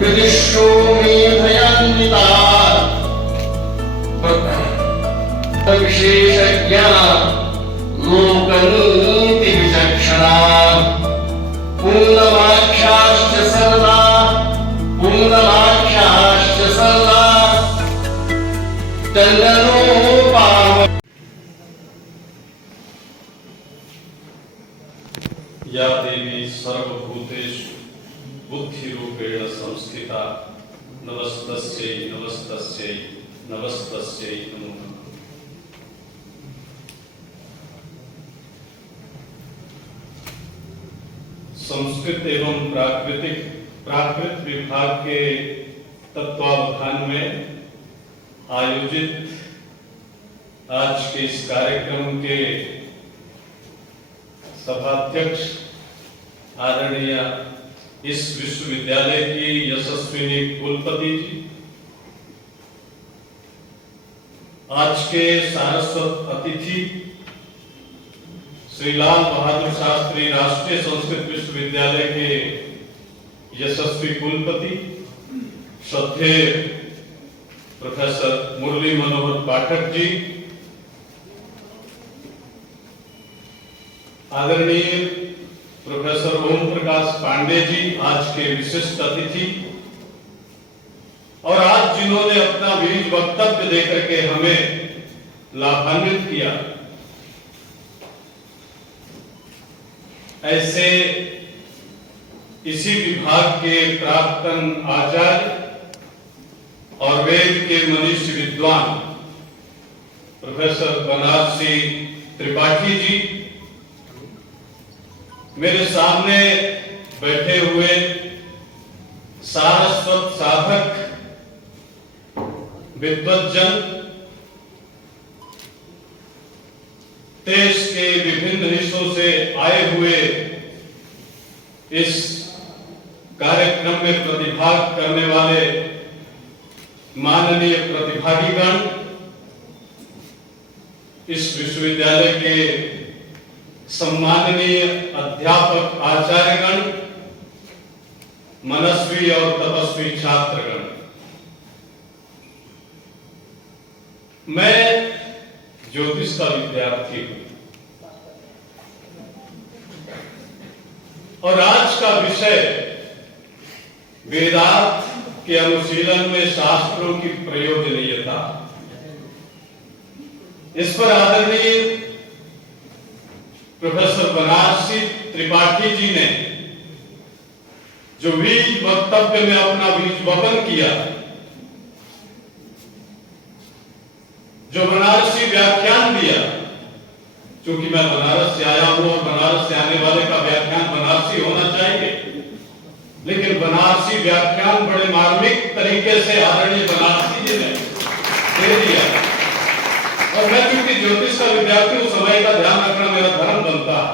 कृतिश्रो मेधयान्विता विशेषज्ञा लोकनीति विचक्षणा पुण्यवाक्याश्च सर्वा तन्नोपाव। या देवी सर्वभूतेषु बुद्धिरूपेण संस्थिता नमस्तस्यै नमस्तस्यै नमस्तस्यै नमो नमः। संस्कृत एवं प्राकृत विभाग के तत्वावधान में आयोजित आज के इस कार्यक्रम के सभाध्यक्ष आदरणीय इस विश्वविद्यालय की यशस्विनी कुलपति जी, आज के सारस्वत अतिथि श्री लाल बहादुर शास्त्री राष्ट्रीय संस्कृत विश्वविद्यालय के यशस्वी कुलपति श्रद्धेय प्रोफेसर मुरली मनोहर पाठक जी, आदरणीय प्रोफेसर ओम प्रकाश पांडे जी आज के विशिष्ट अतिथि, और आज जिन्होंने अपना बीज वक्तव्य देकर के हमें लाभान्वित किया, ऐसे इसी विभाग के प्राक्तन आचार्य और वेद के मनीषी विद्वान प्रोफेसर बनारसी त्रिपाठी जी, मेरे सामने बैठे हुए सारस्वत साधक विद्वज्जन, देश के विभिन्न हिस्सों से आए हुए इस कार्यक्रम में प्रतिभाग करने वाले माननीय प्रतिभागीगण, इस विश्वविद्यालय के सम्माननीय अध्यापक आचार्यगण, मनस्वी और तपस्वी छात्रगण, मैं ज्योतिष का विद्यार्थी हूं और आज का विषय वेदांत के अनुशीलन में शास्त्रों की प्रयोजनीयता। इस पर आदरणीय प्रोफेसर बनारसी त्रिपाठी जी ने जो बीज वक्तव्य में अपना बीज वपन किया, जो बनारसी व्याख्यान दिया, क्योंकि मैं बनारस से आया हूं और बनारस से आने वाले का व्याख्यान बनारसी होना चाहिए, लेकिन बनारसी व्याख्यान बड़े मार्मिक तरीके से आदरणीय बनारसी जी ने दे दिया। और मैं क्योंकि ज्योतिष का विद्यार्थी हूं, समय का ध्यान रखना मेरा धर्म बनता है।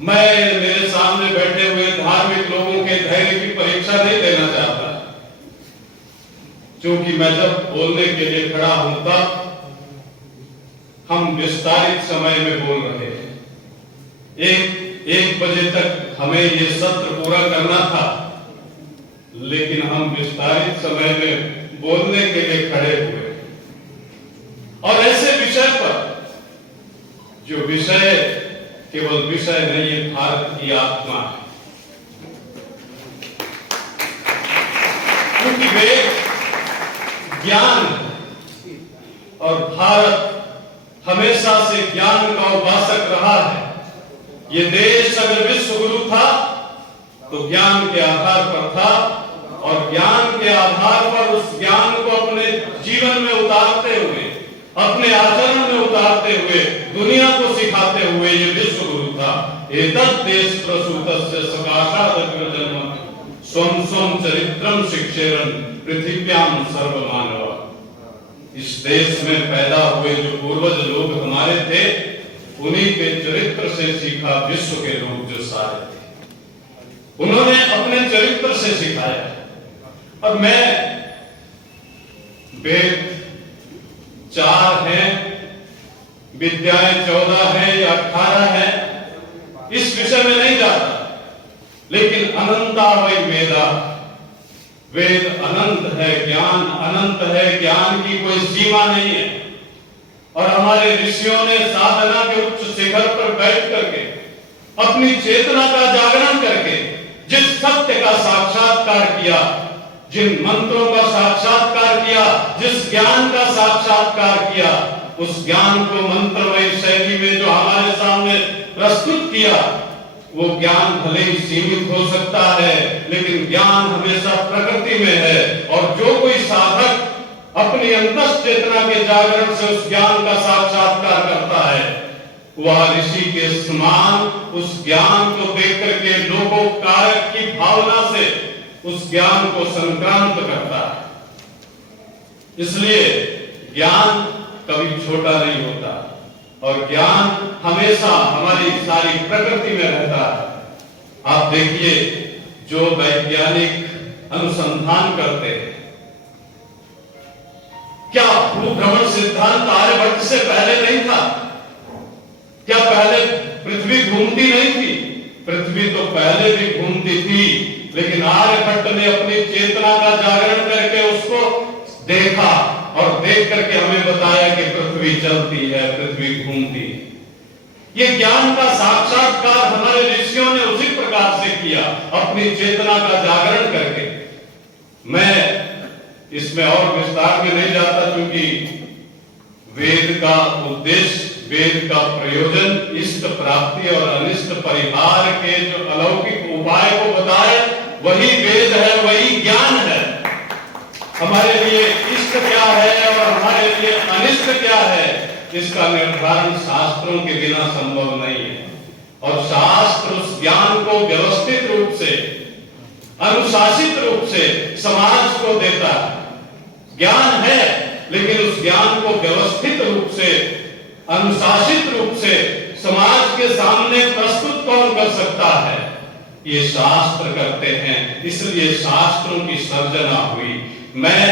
मैं मेरे सामने बैठे हुए धार्मिक लोगों के धैर्य की परीक्षा नहीं देना चाहता, क्योंकि मैं जब बोलने के लिए खड़ा हूं तब हम विस्तारित समय में बोल रहे हैं। एक बजे तक हमें ये सत्र पूरा करना था, लेकिन हम विस्तारित समय में बोलने के लिए खड़े हुए, और ऐसे विषय पर जो विषय केवल विषय नहीं है, भारत की आत्मा है। क्योंकि वेद ज्ञान और भारत हमेशा से ज्ञान का उपासक रहा है। ये देश अगर विश्व गुरु था तो ज्ञान के आधार पर था, और ज्ञान के आधार पर उस ज्ञान को अपने जीवन में उतारते हुए, अपने आचरण में उतारते हुए, दुनिया को सिखाते हुए ये विश्व गुरु था। एतत् देश प्रसूतस्य सकाशादग्रजन्म स्वं स्वं चरित्रम शिक्षेरन् पृथिव्यां सर्वमानव। इस देश में पैदा हुए जो पूर्वज लोग हमारे थे, उन्हीं के चरित्र से सीखा विश्व के लोग जो सारे थे, उन्होंने अपने चरित्र से सिखाया। और मैं वेद 4 हैं, विद्याएं 14 हैं या 18 हैं, इस विषय में नहीं जाता, लेकिन अनंता वै वेदा, वेद अनंत है, ज्ञान अनंत है, ज्ञान की कोई सीमा नहीं है। और हमारे ऋषियों ने साधना के उच्च शिखर पर बैठ करके अपनी चेतना का जागरण करके जिस सत्य का साक्षात्कार किया, जिन मंत्रों का साक्षात्कार किया, जिस ज्ञान का साक्षात्कार किया, उस ज्ञान को मंत्रमय शैली में जो हमारे सामने प्रस्तुत किया, वो ज्ञान भले ही सीमित हो सकता है, लेकिन ज्ञान हमेशा प्रकृति में है। और जो कोई साधक अपनी अंतस चेतना के जागरण से उस ज्ञान का साक्षात्कार करता है, वह ऋषि के समान उस ज्ञान को देख करके लोकोपकारक की भावना से उस ज्ञान को संक्रांत करता है। इसलिए ज्ञान कभी छोटा नहीं होता और ज्ञान हमेशा हमारी सारी प्रकृति में रहता है। आप देखिए, जो वैज्ञानिक अनुसंधान करते हैं, क्या भूभ्रमण सिद्धांत आर्यभट्ट से पहले नहीं था? क्या पहले पृथ्वी घूमती नहीं थी? पृथ्वी तो पहले भी घूमती थी, लेकिन आर्यभट्ट ने अपनी चेतना का जागरण करके उसको देखा और देख करके हमें बताया कि पृथ्वी चलती है, पृथ्वी घूमती है। ये ज्ञान का साक्षात्कार हमारे ऋषियों ने उसी प्रकार से किया, अपनी चेतना का जागरण करके। मैं इसमें और विस्तार में नहीं जाता, क्योंकि वेद का उद्देश्य, वेद का प्रयोजन इष्ट प्राप्ति और अनिष्ट परिहार के जो अलौकिक उपाय को बताए, वही वेद है, वही ज्ञान है। हमारे लिए इष्ट क्या है और हमारे लिए अनिष्ट क्या है, इसका निर्धारण शास्त्रों के बिना संभव नहीं है। और शास्त्र उस ज्ञान को व्यवस्थित रूप से, अनुशासित रूप से समाज को देता है। ज्ञान है, लेकिन उस ज्ञान को व्यवस्थित रूप से, अनुशासित रूप से समाज के सामने प्रस्तुत कौन कर सकता है? ये शास्त्र करते हैं। इसलिए शास्त्रों की सर्जना हुई। मैं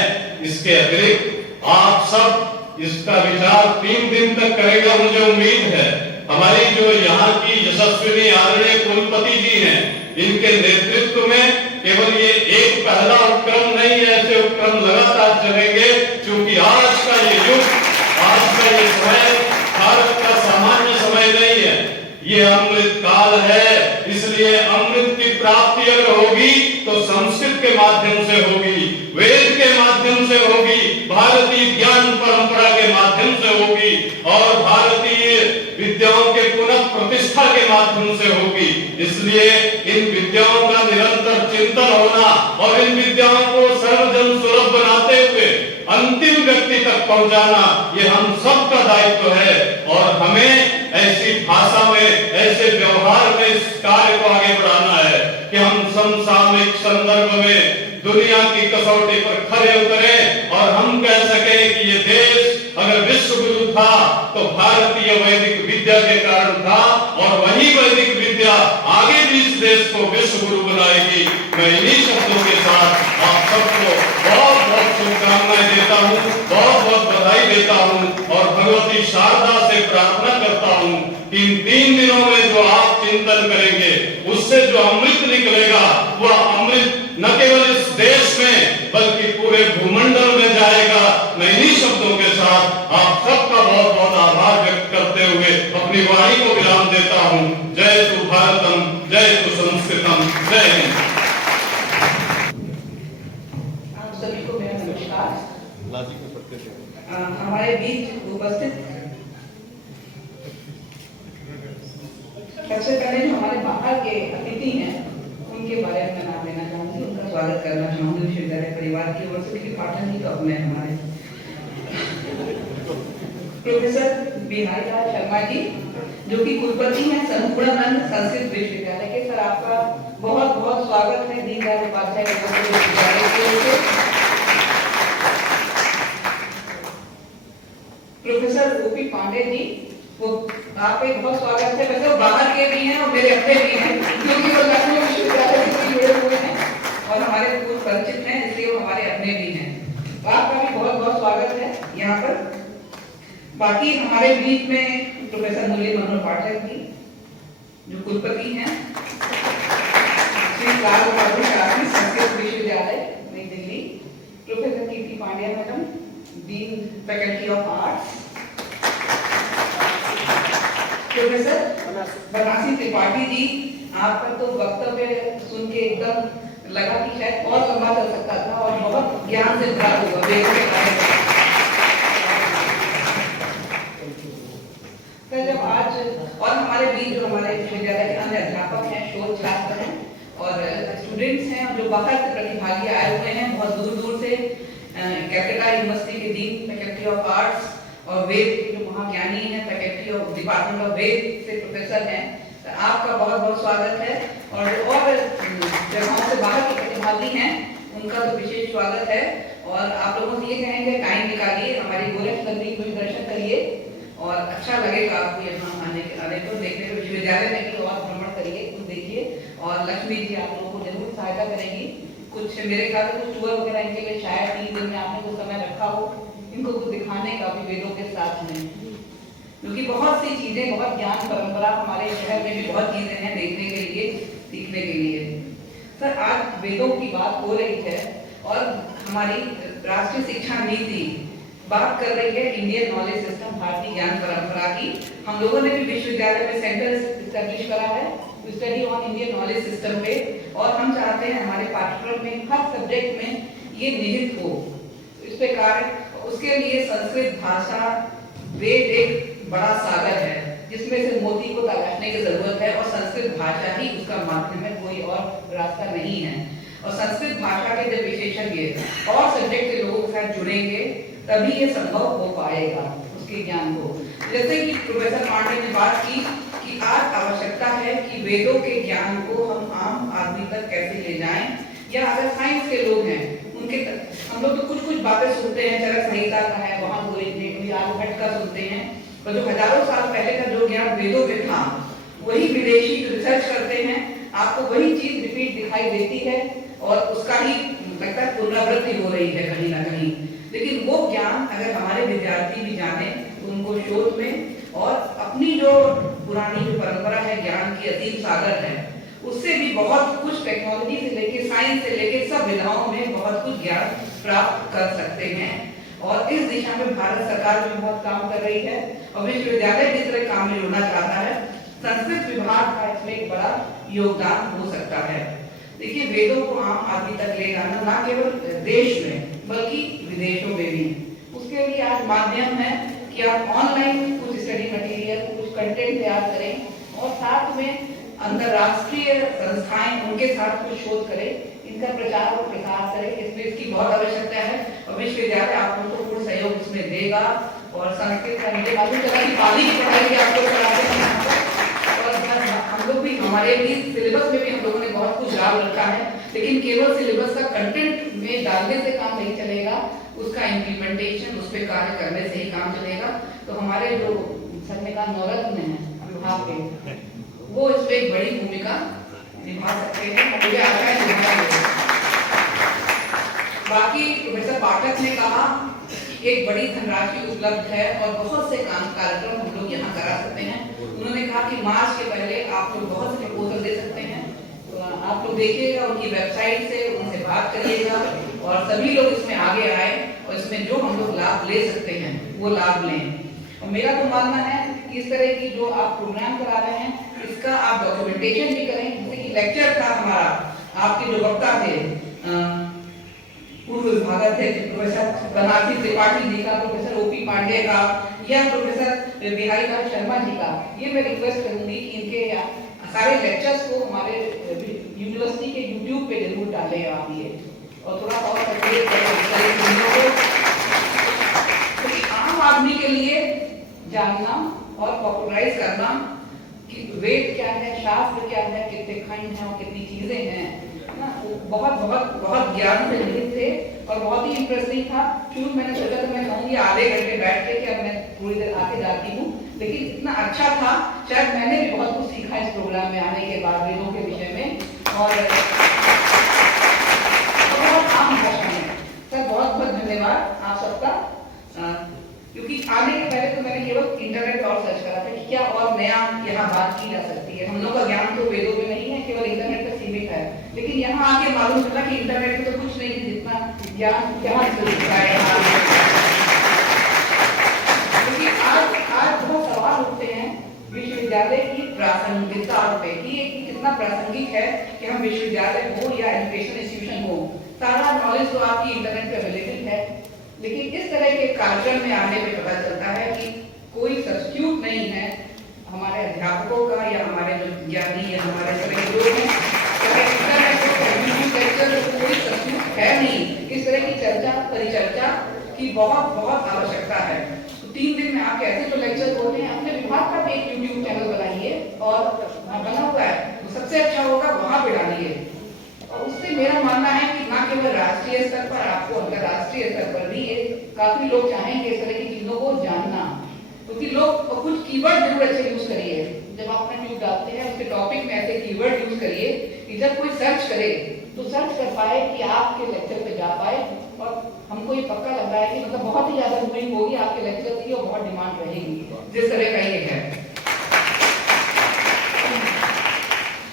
इसके अतिरिक्त आप सब इसका विचार 3 दिन तक करेगा, मुझे उम्मीद है। हमारी जो यहाँ की यशस्विनी आदरणीय कुलपति जी हैं, इनके नेतृत्व में केवल ये एक पहला उपक्रम नहीं है, ऐसे उपक्रम लगातार चलेंगे, क्योंकि आज का ये युग, आज का ये समय भारत का सामान्य समय नहीं है, ये अमृत काल है। इसलिए अमृत की प्राप्ति अगर होगी तो संस्कृत के माध्यम से होगी, वेद के माध्यम से होगी, भारतीय ज्ञान परंपरा के माध्यम से होगी और भारतीय विद्याओं के पुनः प्रतिष्ठा के माध्यम से होगी। इसलिए इन विद्याओं का निरंतर चिंतन होना और इन विद्याओं को सर्वजन सुलभ बनाते हुए अंतिम व्यक्ति तक पहुंचाना, ये हम सबका दायित्व है। और हमें ऐसी भाषा में, ऐसे व्यवहार में इस कार्य को आगे बढ़ाना है कि हम समसामयिक संदर्भ में दुनिया की कसौटी पर खरे उतरें और हम कह सके कि ये देश अगर विश्व गुरु था तो भारतीय वैदिक विद्या के कारण था, और वही वैदिक विद्या आगे भी इस देश को विश्व गुरु बनाएगी। मैं इन्हीं शब्दों के साथ आप सबको बहुत बहुत शुभकामनाएं देता हूँ, बहुत बहुत बधाई देता हूँ और भगवती शारदा से प्रार्थना करता हूँ कि इन 3 दिनों में जो आप चिंतन करेंगे, उससे जो अमृत निकलेगा, वह अमृत न केवल इस देश में बल्कि पूरे भूमंडल में जाएगा। मैं इन्हीं शब्दों के साथ आप सबका बहुत बहुत आभार व्यक्त करते हुए अपनी वाणी को विराम देता हूँ। जय तु भारतम, जय तु संस्कृतम, जय हिंद। आप सभी को मेरा नमस्कार। हमारे बीच उपस्थित सबसे पहले जो हमारे बाहर के अतिथि हैं, उनके बारे में नाम लेना चाहूंगी, उनका स्वागत करना चाहूंगी विश्वविद्यालय परिवार की ओर से, क्योंकि पाठन ही तो अपने हमारे प्रोफेसर बिहारी लाल शर्मा जी, जो कि कुलपति हैं संपूर्णानंद संस्कृत विश्वविद्यालय के। सर, आपका बहुत बहुत स्वागत है दीनदयाल उपाध्याय विश्वविद्यालय की ओर से। प्रोफेसर ओपी पांडे जी, वो आपका बहुत स्वागत है। वैसे बाहर के भी हैं और मेरे अपने भी हैं, क्योंकि वो लखनऊ विश्वविद्यालय से जुड़े हुए हैं और हमारे पूर्व परिचित हैं, इसलिए वो हमारे अपने भी हैं। आपका भी बहुत बहुत स्वागत है यहाँ पर। बाकी हमारे बीच में प्रोफेसर मुरली मनोहर पाठक जी, जो कुलपति हैं Shri Lal Bahadur Shastri Sanskrit Vishwavidyalaya New Delhi, professor Kirti Pandya madam, dean faculty of arts, professor Banasi Tripathi ji, आपका तो वक्तव्य सुन के एकदम लगा कि शायद और लंबा चल सकता था और बहुत ज्ञान से भरा हुआ वेदों के बारे में। तो जब आज और हमारे बीच जो हमारे विश्वविद्यालय के अन्य अध्यापक हैं, शोध छात्र हैं और स्टूडेंट्स हैं और जो बाहर से प्रतिभागी आए हुए हैं बहुत दूर दूर से, कैलकाटा यूनिवर्सिटी के डीन फैकल्टी ऑफ आर्ट्स और वेद जो महाज्ञानी हैं, फैकल्टी ऑफ डिपार्टमेंट ऑफ वेद से प्रोफेसर हैं, तो आपका बहुत बहुत स्वागत है। और जगहों से बाहर के प्रतिभागी हैं उनका तो विशेष स्वागत है। और आप लोगों से ये कहेंगे टाइम निकालिए, हमारी गोरख नगरी को भी दर्शन करिए और अच्छा लगेगा आपको यहाँ आने को देखने को। विश्वविद्यालय में भी और भ्रमण करिए, कुछ देखिए। और लक्ष्मी जी आप लोगों को जरूर सहायता करेंगी। कुछ मेरे ख्याल से कुछ टूर वगैरह इनके लिए शायद 3 दिन में आपने कुछ समय रखा हो इनको कुछ दिखाने का भी वेदों के साथ में, क्योंकि बहुत सी चीजें, बहुत ज्ञान परंपरा हमारे शहर में भी बहुत चीजें हैं देखने के लिए, सीखने के लिए। सर आज वेदों की बात हो रही है और हमारी राष्ट्रीय शिक्षा नीति बात कर रही है इंडियन नॉलेज सिस्टम, भारतीय ज्ञान परंपरा की। हम लोगों ने भी विश्वविद्यालय में सेंटर एस्टेब्लिश करा है study on Indian knowledge system पे, और हम चाहते हैं हमारे पाठ्यक्रम में हर सब्जेक्ट में ये निहित हो। इस पे कार्य, उसके लिए संस्कृत भाषा वेद एक बड़ा सागर है जिसमें से मोती को तलाशने की जरूरत है और संस्कृत भाषा ही उसका माध्यम है, कोई और रास्ता नहीं है। और संस्कृत भाषा के जब विशेषज्ञ और सब्जेक्ट के लोगों के साथ जुड़ेंगे तभी ये संभव हो पाएगा उसके ज्ञान को। जैसे कि प्रोफेसर पांडे ने बात की कि आज आवश्यकता है कि वेदों के ज्ञान को हम आम आदमी तक कैसे ले जाएं, या अगर साइंस के लोग हैं उनके तक हम लोग तो कुछ बातें सुनते हैं, चरक संहिता का है, वहां आर्यभट्ट का सुनते हैं, पर जो हजारों साल पहले का जो ज्ञान वेदों में था वही विदेशी रिसर्च करते हैं, आपको वही चीज रिपीट दिखाई देती है और उसका ही लगता है पुनरावृत्ति हो रही है कहीं ना कहीं। लेकिन वो ज्ञान अगर हमारे विद्यार्थी भी जाने उनको शोध में, और अपनी जो पुरानी जो परंपरा है ज्ञान की असीम सागर है, उससे भी बहुत कुछ टेक्नोलॉजी से लेके साइंस से लेके सब विधाओं में बहुत कुछ ज्ञान प्राप्त कर सकते हैं। और इस दिशा में भारत सरकार भी बहुत काम कर रही है और विश्वविद्यालय भी इस तरह काम में जुड़ना चाहता है। संस्कृत विभाग का इसमें एक बड़ा योगदान हो सकता है। देखिए वेदों को आम आदमी तक ले जाना ना केवल देश में बल्कि विदेशों में भी, उसके लिए आज माध्यम है कि आप ऑनलाइन कुछ स्टडी मटेरियल, कुछ कंटेंट तैयार करें और साथ में अंतरराष्ट्रीय संस्थाएं उनके साथ कुछ शोध करें, इनका प्रचार और प्रसार करें। इसमें इसकी बहुत आवश्यकता है और विश्वविद्यालय आप लोगों को पूर्ण सहयोग इसमें देगा। और संस्कृत का मुझे मालूम चला कि पाली की पढ़ाई भी आपको कराते हैं और हम लोग भी, हमारे भी सिलेबस में भी हम लोगों ने बहुत कुछ लाभ रखा है, लेकिन केवल सिलेबस का कंटेंट में डालने से काम नहीं चलेगा, उसका इम्प्लीमेंटेशन, उस पर कार्य करने से ही काम चलेगा। तो हमारे जो सर ने कहा नवरत्न है विभाग के, वो इसमें एक बड़ी भूमिका निभा सकते हैं, मुझे आशा है निभाएंगे। बाकी प्रोफेसर पाठक ने कहा एक बड़ी धनराशि उपलब्ध है और बहुत से कार्यक्रम हम लोग यहाँ करा सकते हैं। उन्होंने कहा कि मार्च के पहले आप लोग बहुत से प्रपोजल दे सकते हैं, तो आप लोग देखिएगा उनकी वेबसाइट से, उनसे बात करिएगा और सभी लोग इसमें आगे आए और इसमें जो हम लोग लाभ ले सकते हैं वो लाभ लें। और मेरा तो मानना है कि इस तरह की जो आप प्रोग्राम करा रहे हैं इसका आप डॉक्यूमेंटेशन भी करें। जैसे कि लेक्चर था हमारा, आपके जो वक्ता थे पूर्व विभाग थे प्रोफेसर बनासी त्रिपाठी जी का, प्रोफेसर ओपी पांडे का या प्रोफेसर बिहारी लाल शर्मा जी का, ये मैं रिक्वेस्ट करूंगी कि इनके सारे लेक्चर्स को हमारे यूनिवर्सिटी के यूट्यूब पे जरूर डालें आप ये, और थोड़ा और सक्रिय करें आम आदमी के लिए जानना और पॉपुलराइज करना कि वेद क्या है, शास्त्र क्या है, कितने खंड हैं और कितनी चीजें हैं ना। बहुत बहुत बहुत ज्ञान से निहित थे और बहुत ही इंटरेस्टिंग था। शुरू मैंने सोचा था मैं कहूँगी आधे घंटे बैठ के, कि अब मैं थोड़ी देर आके जाती हूँ, लेकिन इतना अच्छा था, शायद मैंने भी बहुत कुछ सीखा इस प्रोग्राम में आने के बाद वेदों के विषय में। और बहुत आम भाषा में सर बहुत बहुत धन्यवाद आप सबका, क्योंकि आने के पहले तो मैंने केवल इंटरनेट और सर्च करा था कि क्या और नया यहाँ बात की जा सकती है। हम लोग का ज्ञान तो वेदों में नहीं है, केवल इंटरनेट पर सीमित है, लेकिन यहाँ आके मालूम चला कि इंटरनेट में तो कुछ नहीं है जितना ज्ञान यहाँ से मिलता है। क्योंकि आज बहुत सवाल उठते हैं विश्वविद्यालय की प्रासंगिकता पे कि ये कितना प्रासंगिक है कि हम विश्वविद्यालय हो या एजुकेशन इंस्टीट्यूशन हो, सारा नॉलेज तो आपकी इंटरनेट पे अवेलेबल है, लेकिन इस तरह के कार्यक्रम में आने पे पता चलता है कि कोई सब्स्टिट्यूट नहीं है हमारे अध्यापकों का या हमारे जो ज्ञानी या हमारे सभी लोग हैं, कोई सब्स्टिट्यूट है नहीं। इस तरह की चर्चा परिचर्चा की बहुत बहुत आवश्यकता है। तो 3 दिन में आप कैसे जो लेक्चर बोलते हैं, अपने विभाग का भी एक यूट्यूब चैनल बनाइए और बना हुआ है, तो सबसे अच्छा होगा वहां पे डालिए। और उससे मेरा मानना है कि ना केवल राष्ट्रीय स्तर पर, आपको अंतर्राष्ट्रीय स्तर पर भी ये काफी लोग चाहेंगे इस तरह की चीजों को जानना, क्योंकि लोग कुछ कीवर्ड जरूर अच्छे यूज करिए। जब आप अपना ट्यूब डालते हैं उसके टॉपिक में ऐसे कीवर्ड यूज करिए कि जब कोई सर्च करे तो सर्च कर पाए कि आपके लेक्चर पे जा पाए। और हमको ये पक्का लग रहा है कि मतलब बहुत ही ज्यादा मूविंग होगी आपके लेक्चर की और बहुत डिमांड रहेगी जिस तरह का ये है।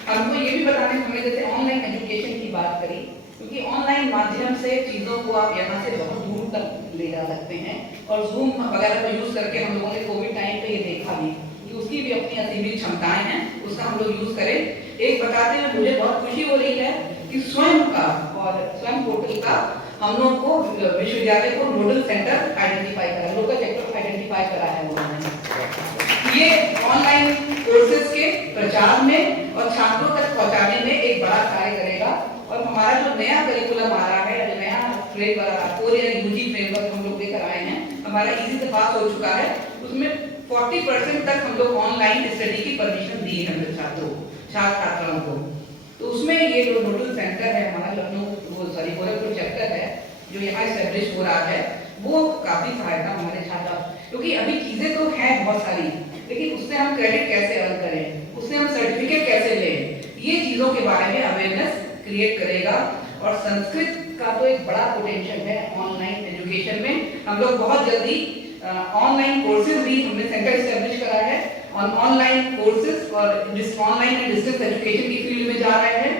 हमको ये भी बताने में हमें जैसे ऑनलाइन एजुकेशन की बात करी, क्योंकि ऑनलाइन माध्यम से चीजों को आप यहाँ से बहुत दूर तक ले जा सकते हैं, और जूम वगैरह का यूज करके हम लोगों ने कोविड टाइम पे ये देखा भी कि उसकी भी अपनी असीमित क्षमताएं हैं, उसका हम लोग यूज करें। एक बताते हैं मुझे बहुत खुशी हो रही है कि स्वयं का और स्वयं पोर्टल का हम लोग को विश्वविद्यालय को नोडल सेंटर आइडेंटिफाई करा, लोकल सेक्टर आइडेंटिफाई करा है उन्होंने। ये ऑनलाइन कोर्सेज के प्रचार में और छात्रों तक पहुंचाने में एक बड़ा कार्य करेगा। और हमारा जो नया करिकुलम आ रहा है, जो नया फ्रेमवर्क कोरिया यूजी फ्रेमवर्क हम लोग लेकर आए हैं, हमारा इजी से पास हो चुका है, उसमें 40% तक हम लोग ऑनलाइन स्टडी की परमिशन दी है हम छात्रों छात्राओं को। तो उसमें ये जो नोडल सेंटर है हमारा गोरखपुर चैप्टर है जो यहाँ एस्टेब्लिश हो रहा है, वो काफी सहायता हमारे छात्रों, क्योंकि अभी चीजें तो हैं बहुत सारी, लेकिन उससे हम क्रेडिट कैसे अर्न करें, उससे हम सर्टिफिकेट कैसे लें, ये चीजों के बारे में अवेयरनेस क्रिएट करेगा। और संस्कृत का तो एक बड़ा पोटेंशियल है ऑनलाइन एजुकेशन में। हम लोग बहुत जल्दी ऑनलाइन कोर्सेज भी हमने सेंटर एस्टेब्लिश करा है और ऑनलाइन कोर्सेज और ऑनलाइन एंड डिस्टेंस एजुकेशन की फील्ड में जा रहे हैं।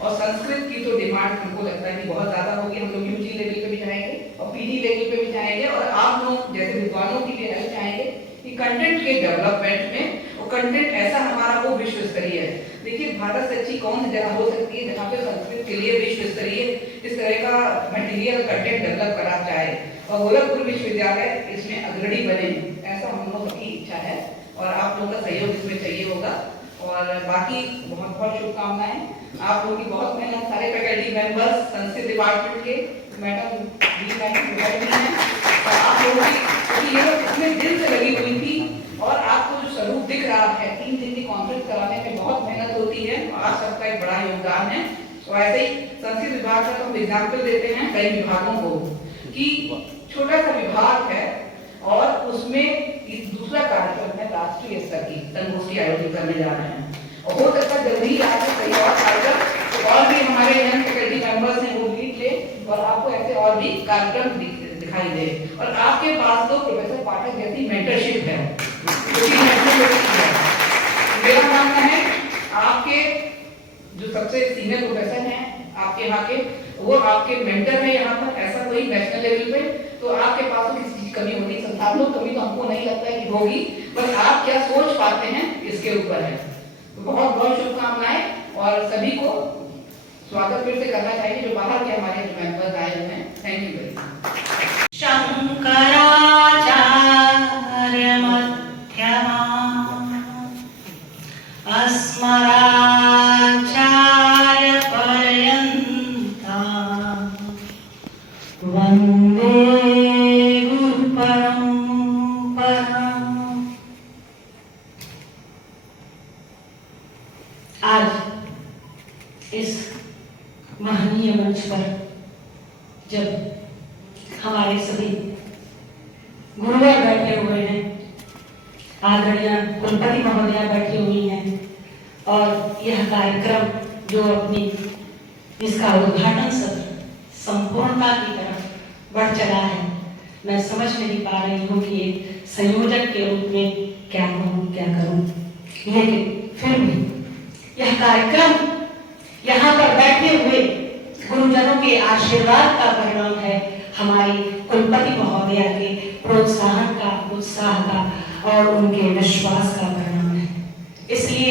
और संस्कृत की तो डिमांड हमको लगता है कि बहुत ज्यादा होगी। हम लोग यूजी लेवल पे भी जाएंगे और पीजी लेवल पे भी जाएंगे, और आप लोग जैसे विद्वानों की भी हेल्प चाहेंगे कि कंटेंट के डेवलपमेंट में, और कंटेंट ऐसा हमारा वो विश्व स्तरीय है। देखिए भारत से अच्छी कौन सी जगह हो सकती है जहाँ पे संस्कृत के लिए विश्व स्तरीय इस तरह का मटेरियल कंटेंट डेवलप करा जाए, और गोरखपुर विश्वविद्यालय इसमें अग्रणी बने, ऐसा हम लोग की इच्छा है और आप लोगों का सहयोग इसमें चाहिए होगा। और बाकी बहुत बहुत शुभकामनाएं, आप लोगों की बहुत मेहनत, सारे फैकल्टी मेंबर्स, संस्कृत डिपार्टमेंट के मैडम भी हैं, और आप लोगों की ये इतने दिल से लगी हुई थी, और आपको जो स्वरूप दिख रहा है 3 दिन की कॉन्फ्रेंस कराने में बहुत मेहनत होती है, और आप सबका एक बड़ा योगदान है। और ऐसे ही संस्कृत विभाग का तो एग्जाम्पल देते हैं कई विभागों को कि छोटा सा विभाग है और उसमें दूसरा कार्यक्रम है राष्ट्रीय स्तर की संगोष्ठी आयोजित करने जा रहे हैं, और हो सकता है जल्दी आज कई और कार्यक्रम और भी हमारे यहाँ फैकल्टी मेंबर्स हैं वो लीड ले और आपको ऐसे और भी कार्यक्रम दिखाई दे। और आपके पास तो प्रोफेसर पाठक जैसी मेंटरशिप है, मेरा मानना है आपके जो सबसे सीनियर प्रोफेसर हैं आपके यहाँ के, वो आपके मेंटर है यहाँ पर, ऐसा कोई नेशनल लेवल पे, तो आपके पास तो किसी चीज कमी होती, संसाधनों कमी तो हमको नहीं लगता है कि होगी, बस आप क्या सोच पाते हैं इसके ऊपर है। तो बहुत बहुत शुभकामनाएं, और सभी को स्वागत फिर से करना चाहिए जो बाहर के हमारे जो मेंबर्स आए हुए हैं। Thank you very much. Shankaracharya मध्यमा अस्मराचार्य पर्यन्ता वंदे गुरु परंपरा। आज इस महनीय मंच पर जब हमारे सभी गुरुवर बैठे हुए हैं, आदरणीय कुलपति महोदया बैठी हुई हैं, और यह कार्यक्रम जो अपनी इसका उद्घाटन सत्र संपूर्णता की तरफ बढ़ चला है, मैं समझ नहीं पा रही हूँ कि एक संयोजक के रूप में क्या कहूँ क्या करूँ, लेकिन फिर भी यह कार्यक्रम यहाँ पर बैठे हुए गुरुजनों के आशीर्वाद का परिणाम है, हमारी कुलपति महोदया के प्रोत्साहन का, उत्साह का और उनके विश्वास का परिणाम है। इसलिए